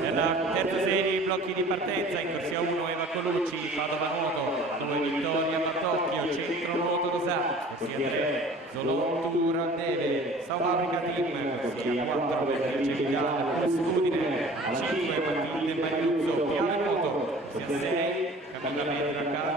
Nella terza serie i blocchi di partenza in corsia 1 Eva Colucci, Padova Nuoto, 2 Vittoria Battocchio, Centro Nuoto Rosà, corsia 3 Zolotto Randeve, South Africa Team, corsia 4 Vernice Milano, Udine, 5 Matilde Magliuzzo, Piave Nuoto, corsia 6 Camilla Petra Calda.